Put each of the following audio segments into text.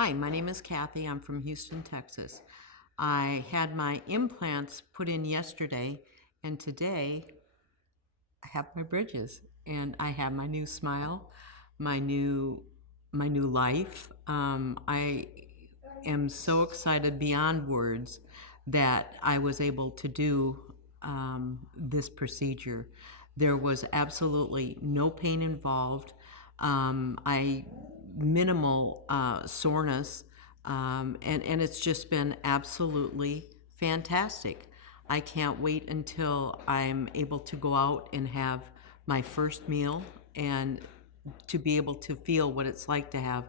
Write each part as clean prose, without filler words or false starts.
Hi, my name is Kathy. I'm from Houston, Texas. I had my implants put in yesterday, and today I have my bridges, and I have my new smile, my new my new life. I am so excited beyond words that I was able to do this procedure. There was absolutely no pain involved. I minimal soreness, and it's just been absolutely fantastic. I can't wait until I'm able to go out and have my first meal and to be able to feel what it's like to have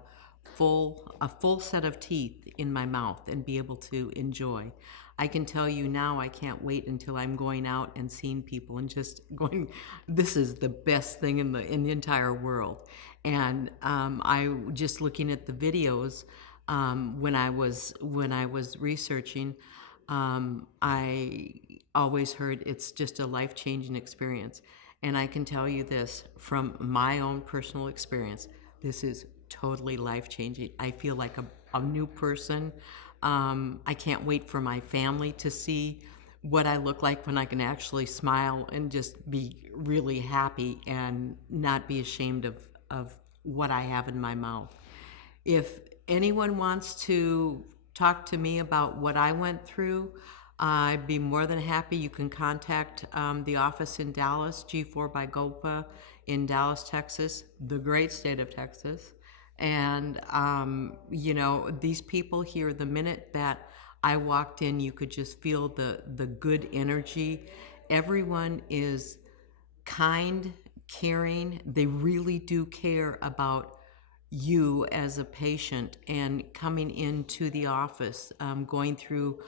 a full set of teeth in my mouth and be able to enjoy. I can tell you now I can't wait until I'm going out and seeing people and just going, this is the best thing in the entire world. And I just looking at the videos when I was researching, I always heard it's just a life-changing experience. And I can tell you this from my own personal experience, this is totally life-changing. I feel like a new person. I can't wait for my family to see what I look like when I can actually smile and just be really happy and not be ashamed of what I have in my mouth. If anyone wants to talk to me about what I went through, I'd be more than happy. You can contact the office in Dallas, G4 by Golpa in Dallas, Texas, the great state of Texas. And, these people here, the minute that I walked in, you could just feel the good energy. Everyone is kind, caring. They really do care about you as a patient and coming into the office, going through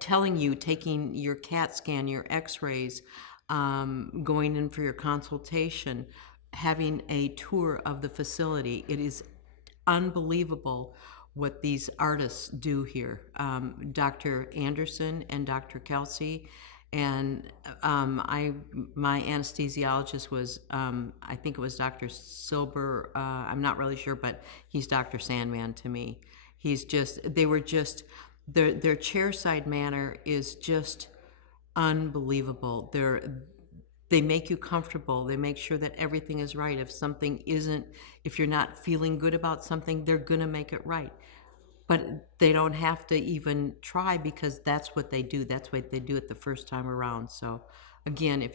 telling you, taking your CAT scan, your x-rays, going in for your consultation, having a tour of the facility. It is unbelievable what these artists do here. Dr. Anderson and Dr. Kelsey, and my anesthesiologist was, I think it was Dr. Silber. I'm not really sure, but he's Dr. Sandman to me. They were just, their chairside manner is just unbelievable. They make you comfortable. They make sure that everything is right. If you're not feeling good about something, they're gonna make it right. But they don't have to even try because that's what they do. That's what they do it the first time around. So again,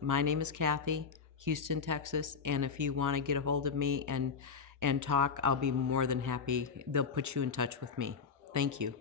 my name is Kathy, Houston, Texas, and if you want to get a hold of me and talk, I'll be more than happy. They'll put you in touch with me. Thank you.